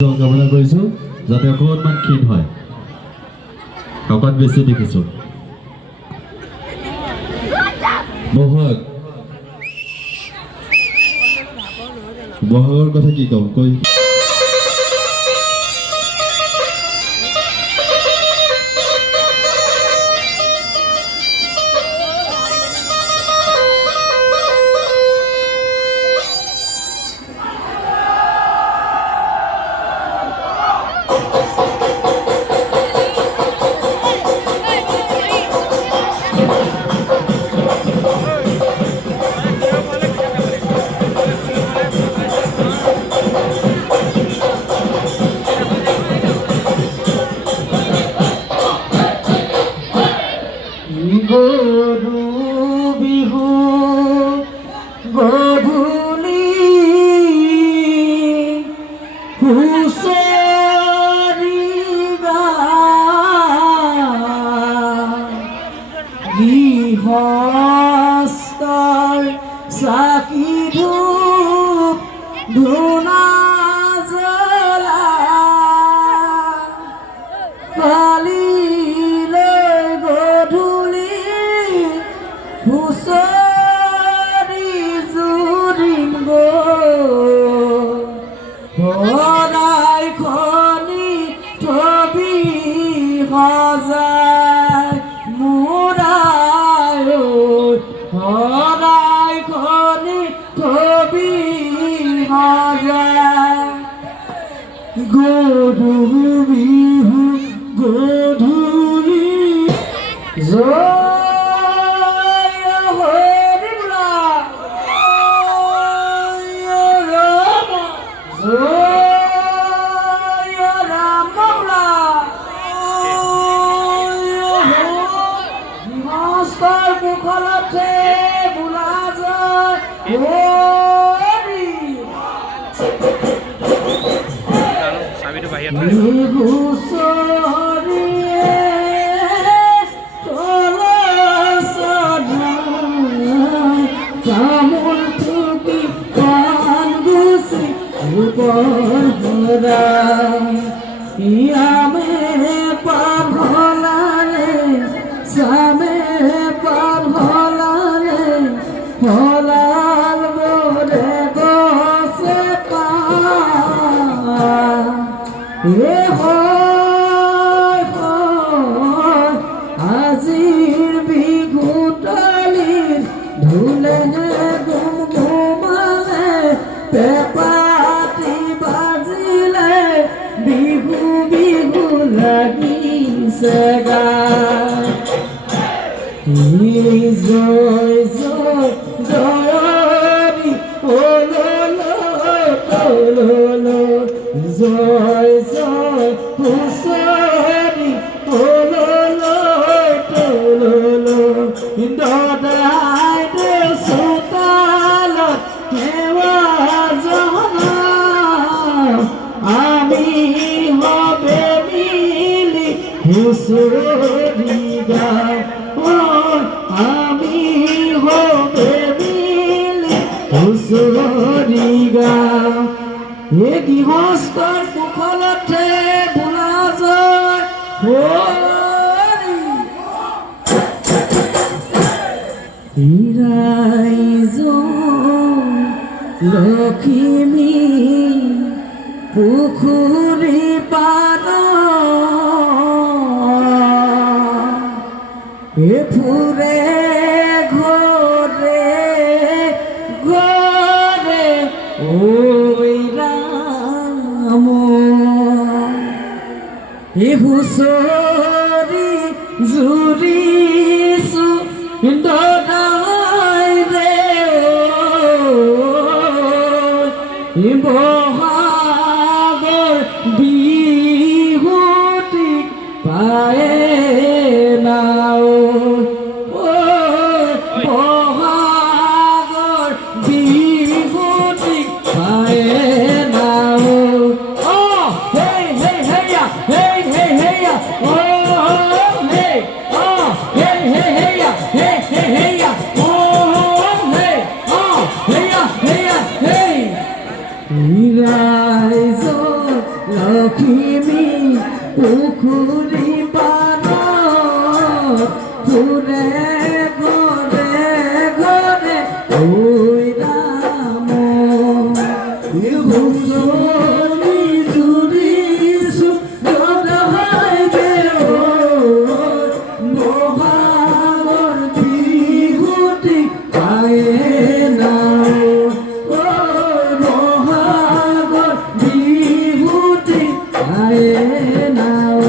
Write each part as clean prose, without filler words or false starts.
কামনা কৰিছোঁ যাতে অকণমান ক্ষীণ হয় অকণ বেছি দেখিছোঁ বহাগৰ কথা কি ক'ম কৈ গৰু বিহু গধূলি হুঁচৰি গৃহস্থৰ চাকি ধূপ ধূনা জ্বলা হুঁচৰি জুৰিম ভৰাই খনি থবি সজাই মোৰাই ভৰাই খনি থবি সজাই গৰু বিহু গধূলি মুখলতে বোলা যায় তামোল টুপি পান গুছি ইয়ামে পার ভলালে সামে পার ভলালে ভলাল মোরে গছে পা এ হয় আজিৰ বিহুতলিৰ ধুলে গুমগুমালে পেপাতি বাজিলে বিহু বিহু লাগিছে জয় জয় জয়নি ওললো জয় জয় হুঁচৰি ওললো দদাই দে চোতালত সেৱা জনা আমি হবে মিলি হুঁচৰি গাওঁ আমি হবে মিলি হুঁচৰি গাওঁ এ গৃহস্থৰ মুখলতে বোলা যায় লখিমী পুখুৰী পাৰ ফুৰে ঘৰে ঘৰে ঐ ৰাম হুঁচৰি জুৰিছো দদাই দে বহাগৰ বিহুটি পায়ে নাও বহাগৰ বিহুটি পায়ে নাও hey hey hey ya hey hey hey ya oh hey hey hey hey ya hey hey hey লখিমী পুখুৰী পাৰত ফুৰে ঘৰে ঘৰে ঐ ৰাম হুঁচৰি জুৰিছো গদাই দেৱ বহাগৰ বিহুটি পায়ে নাও বহাগৰ বিহুটি পায়ে নাও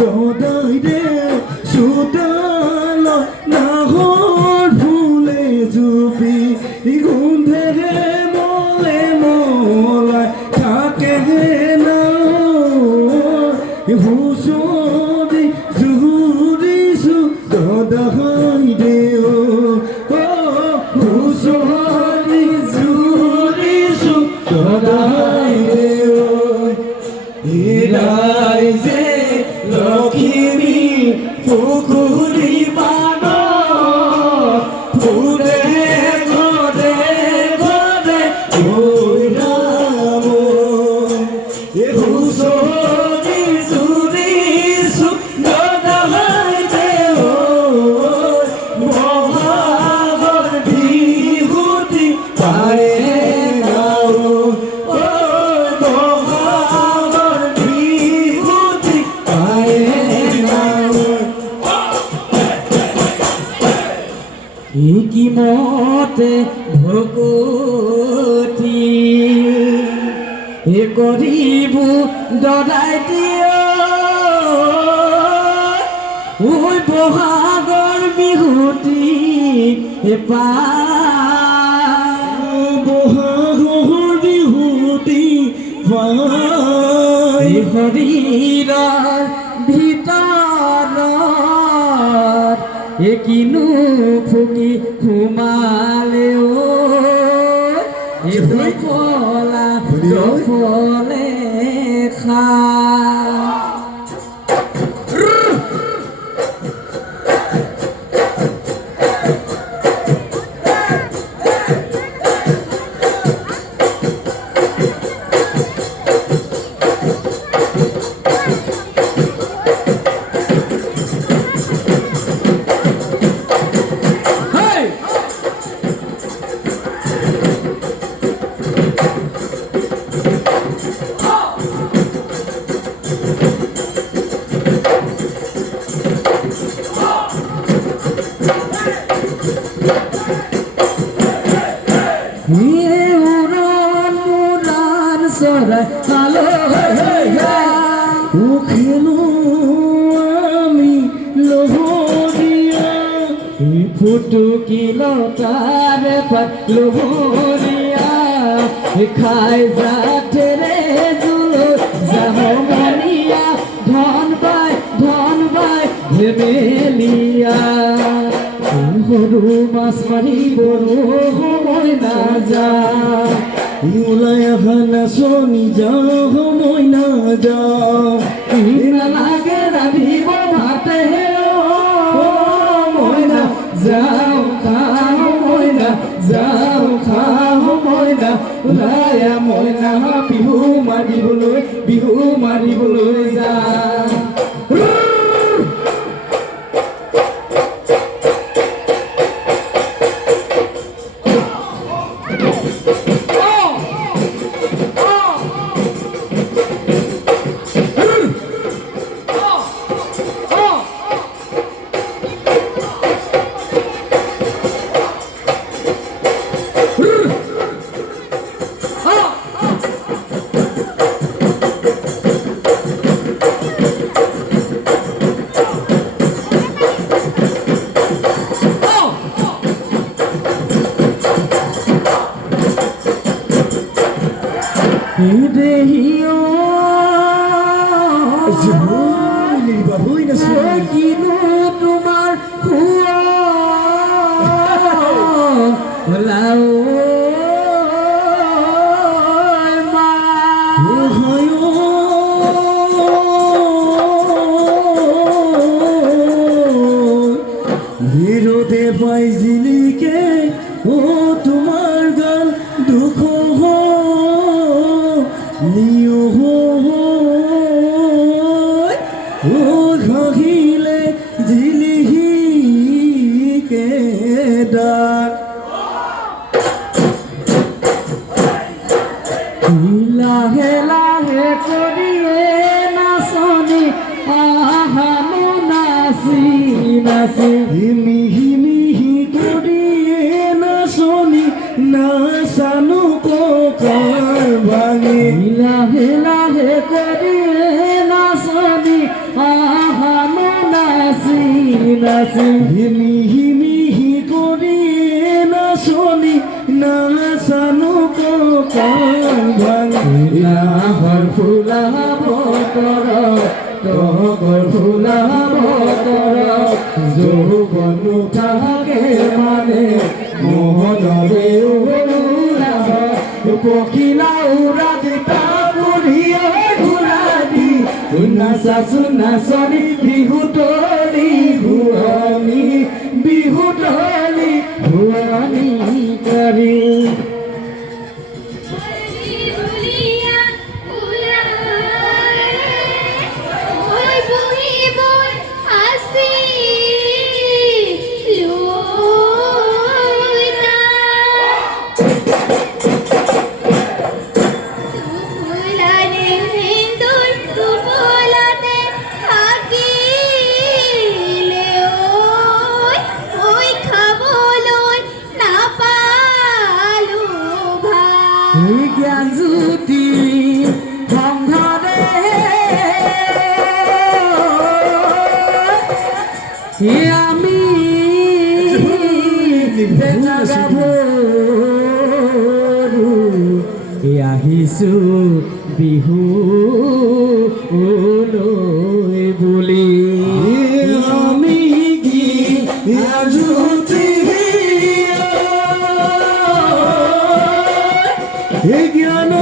গদাই দে চোতাল নাহৰ ফুলে জুপি গোন্ধেৰে মলে মলাই থাকে হুঁচৰি জুৰিছো গদাই দে হুঁচৰি জুৰিছো গদাই দে ৰাইজে লখিমী পুখুৰী পাৰত ফুৰে ঘৰে ঘৰে ঐ ৰাম হুঁচৰি জুৰিছো গদাই দেৱ বহাগৰ বিহুটি পায়ে নাও বহাগৰ বিহুটি পায়ে নাও কি মতে ভকতি কৰিব দদাই দিয় ঐ বহাগৰ বিহুটি পা বহাগৰ বিহুটি পাই শৰীৰৰ ভিতৰত কিনো ফুকি সোমালে পলা ফলে খা খেলো আমি লহৰীয়া ফুটুকিল তাৰে লোহৰীয়া খাই যাঠেৰে জুলো জামনীয়া ধন বাই ধেমেলীয়া সৰু মাছ মাৰিবৰো সময় নাযায় ওলাই অহা নাচনি যাওঁ সময় নাযাওঁ নালাগে ৰান্ধিব ভাতে মইনা যাওঁ খাওঁ মইনা যাওঁ খাওঁ মইনা ওলাই মইনা বিহু মাৰিবলৈ যাওঁ কিনো তোমাৰ হিৰোতে পাই জিলিকে তোমাৰ গান দুখ নিয় নহয় ও ঘহিলে জিলিহিকে ডাক লাহে লাহে কৰিয়ে নাচনি আহানো নাচি নাচি মিহি মিহি কৰিয়ে নাচনি নাচানো ককাৰ ভাঙি লাহে লাহে কৰিয়ে নাচনি আহানো নাচি নাচি মিহি মিহি কৰিয়ে নাচনি নাচানো ককাৰ ভাঙি নাহৰ ফুলা বতৰ তহৰ ফুলা বতৰ যৌৱন থাকে মানে মোহনৰে উলাহ পখিলা উৰা দিতা বুঢ়ীয়ে ঘূৰা দি নাচাচো নাচনি বিহুতলি ঘূৰণি বিহুতলি ঘূৰণি কৰি জ্ঞান জ্যোতি সংঘৰে আমি আহিছো বিহু বুলি আমি জ্যোতি জ্ঞান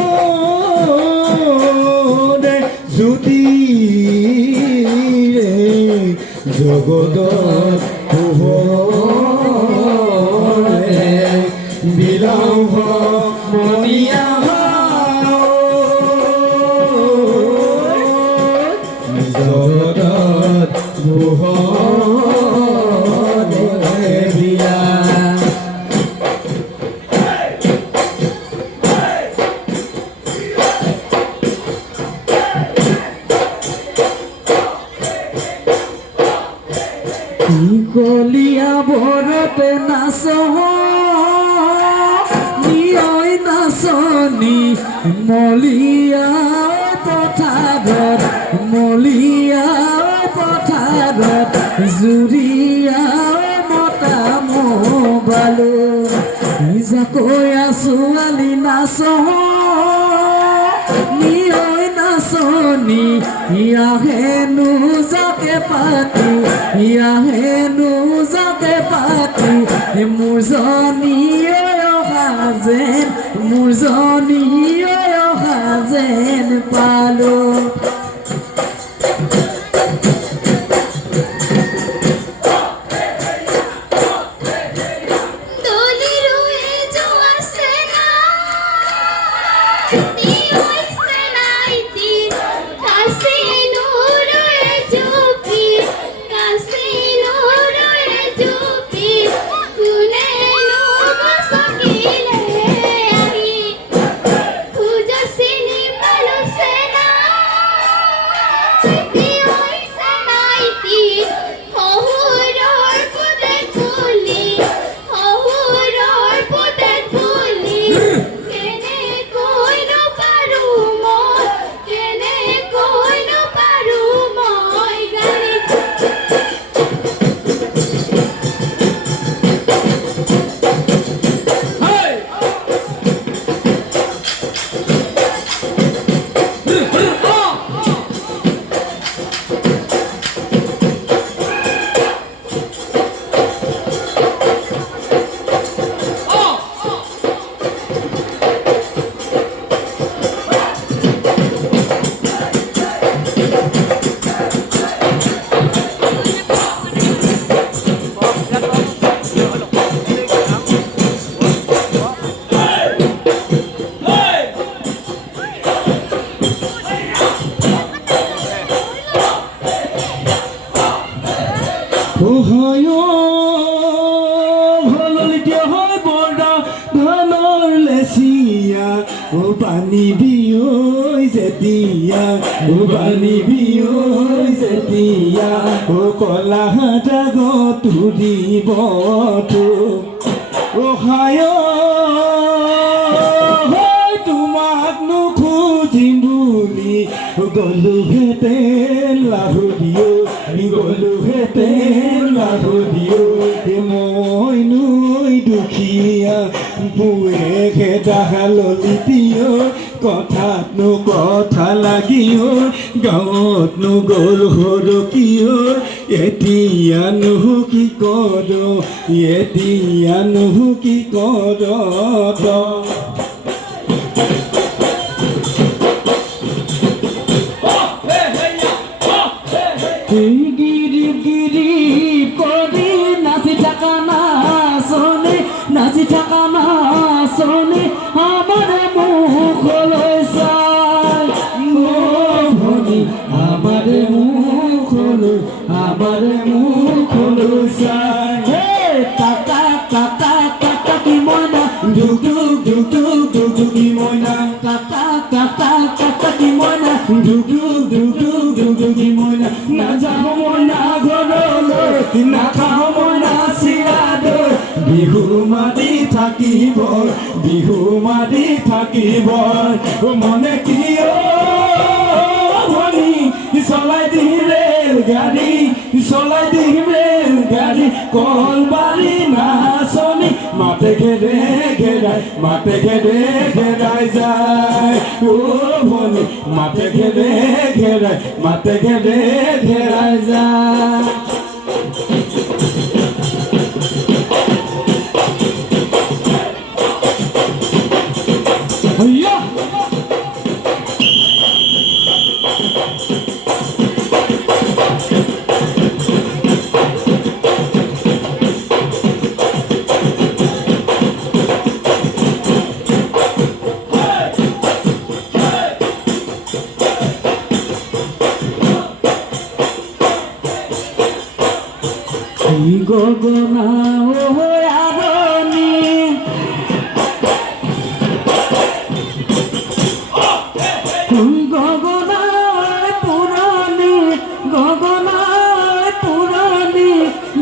জ্যোতি জগত পোহৰে বিলাহ মনিয়া জগতত পোহৰে বিলা কলিয়া বৰতে নাচ নিয়ৈ নাচনি মলিয়া পথাৰত মলিয়া পথাৰত জুৰিয়া মতা মোবালো জাকৈয়া ছোৱালী নাচ নিয়ৈ নাচনি ইয়াহেনো যাকে পাতি ইয়াহেনো যাকে পাতি মোৰ জনী অহা যেন মোৰ জনী অহা যেন পালো হয় ভললিতিয়া হয় বৰা ধানৰ লেচিয়া পানী বিয়ৈ যেতিয়া পানী বিয়ৈ যেতিয়া কলা দাগত তুৰিব তোমাক নোখোজিম বুলি গলোহেঁতেন লাহুদিও মই নৈ দুখীয়া বুৱে খেদা ললিতিও কথাতনো কথা লাগিও গাঁৱতনো গ'ল সৰকিও এতিয়ানো কি কৰ গিরি গিরি করি নাচি থাকা না শোনে আমার মুখলৈ চাই ভনী আমার মুখলৈ চাই কাকা কাকা কাকা কি মইনা দুক দুক দুক দুক দুক দুক কি মইনা কাকা কাকা কাকা কি মইনা দুক দুক দুক দুক দুক দুক কি মইনা নাযাব মইনা ঘৰলৈ নাখাওঁ মইনা চিৰা দৈ বিহু মাতি থাকিব মনে কি ভনী চলাই দিম ৰেল গাড়ী কলবাৰী নাচনী মাতে ঘেৰে ঘেৰাই যায় ভনী মাতে ঘেৰে ঘেৰাই যায় গগনা আৰণি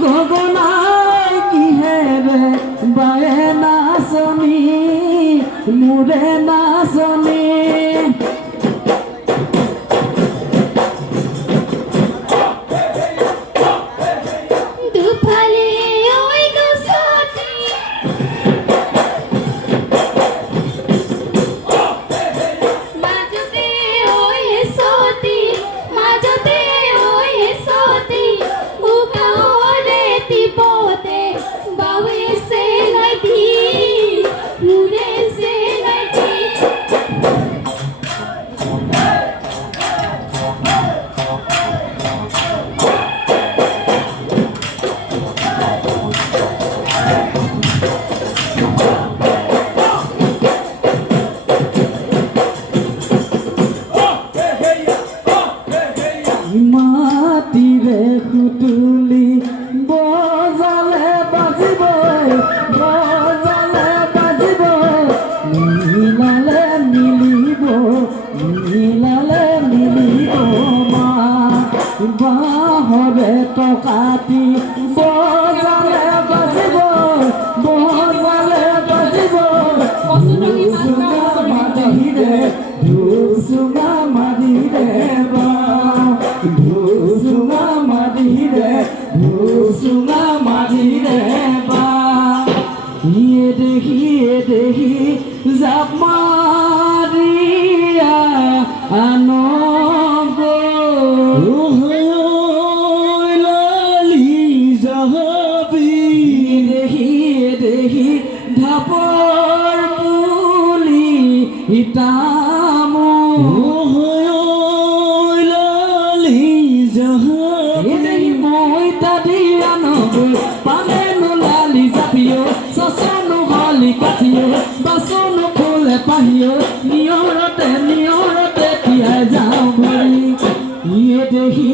গগনাই কিহেৰে বায়ে নাচনী মোৰে নাচনী মাটিৰে সুতুলি বজালে বাজিব মিলালে মিলিব মা বাঁহৰে টকাটি বজালে বাজিব ধুচুঙা মাৰিৰে বা ইয়ে দেখি জাপ মাৰিয়া লালি যাবি দেখি ঢাপৰ পুলি লালি যাবি মই দাদি আনগৈ পালে নোলালি জাপিও চচনো হলি কাঠিও বাচনো খোলে পাহিও নিয়ৰতে তিয়াই যাওঁ ভৰি ইয়ে দেখি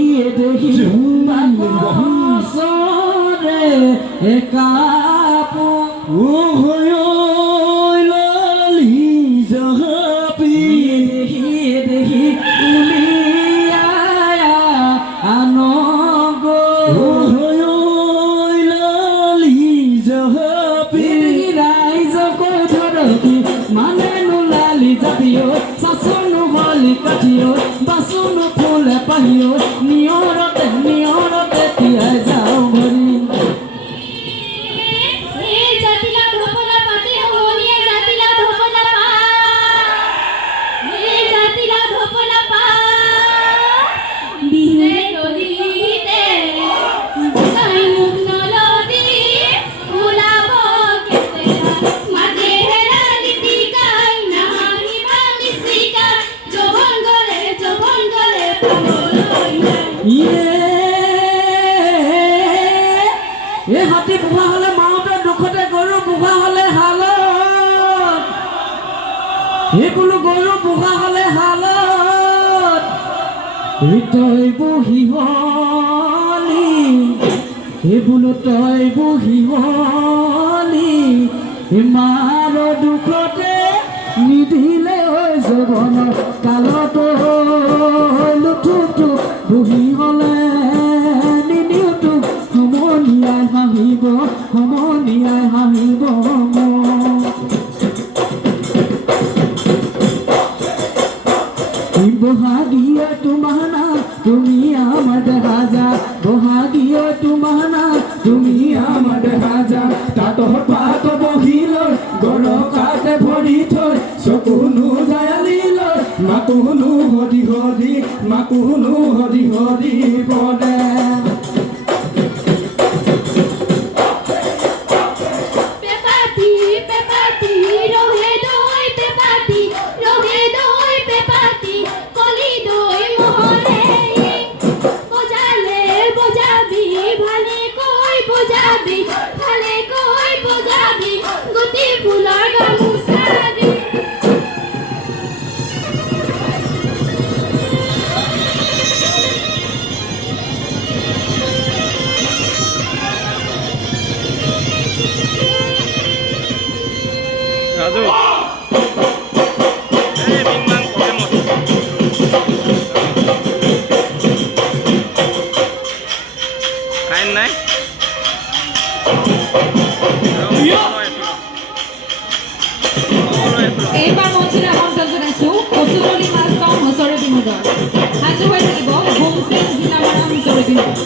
কাপো লালি জাহাবি দেহি দেহি উলিয়ায়া আনগো লালি জাহাবি ৰাইজকৈ ধৰকি মানে নোলালি জাতিও চাচনো হলি কাঠিও বাচনো ফুলে পাহিও নিয়ৰতে নিয়ৰতে তিয়াই যাওঁ ভৰি এই হাতী বুঢ়া হলে মাওঁতে দুখতে গৰু বুঢ়া হলে হালত এই বোলো গৰু বুঢ়া হলে হালত তই বহি হলি এই বোলো তই বহি হলি মাৰ দুখতে নিদিলে ঐ জগন কালত লুঠুটো বহি হলে নিদিওতো সমনীয়াই হাঁহিব সমনীয়াই হাঁহিব বহাগিয়ে তোমাৰ নাম তুমি আমাৰ দেখা যা বহাগিয়ে তোমাৰ নাম তুমি আমাৰ দেখা যা তাঁতৰ পাত বহিল গৰকাতে ভৰি থৈ চকুনো জায়ালি লৈ মাকুনো হৰি হৰি মাকুনো হৰি হৰি বলে Raju. Bintang Pokemon. Kain naik. এইবাৰ মঞ্চলৈ আমন্ত্ৰণ জনাইছো কচুতলি মাছ গাঁও হুঁচৰি বিনোদৰ সাজু হৈ থাকিব হোমষ্টেং জিলামাৰা হুঁচৰি বিনোদ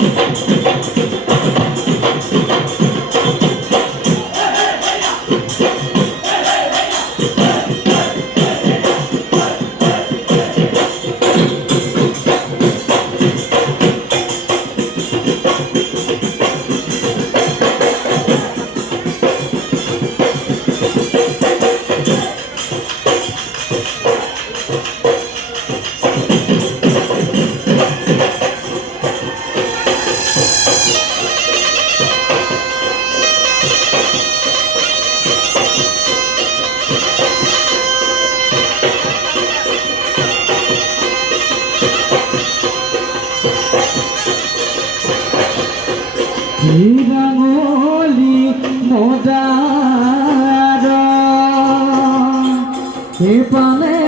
ৰাঙলি মদাৰ এপালে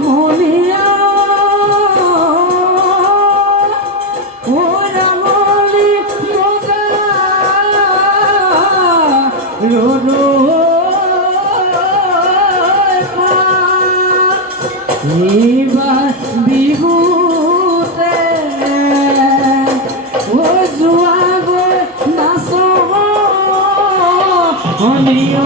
মনিয়া ও ৰাঙলি মদাৰ এবাৰ বিহুতে ও জুয়া নাচো অনিয়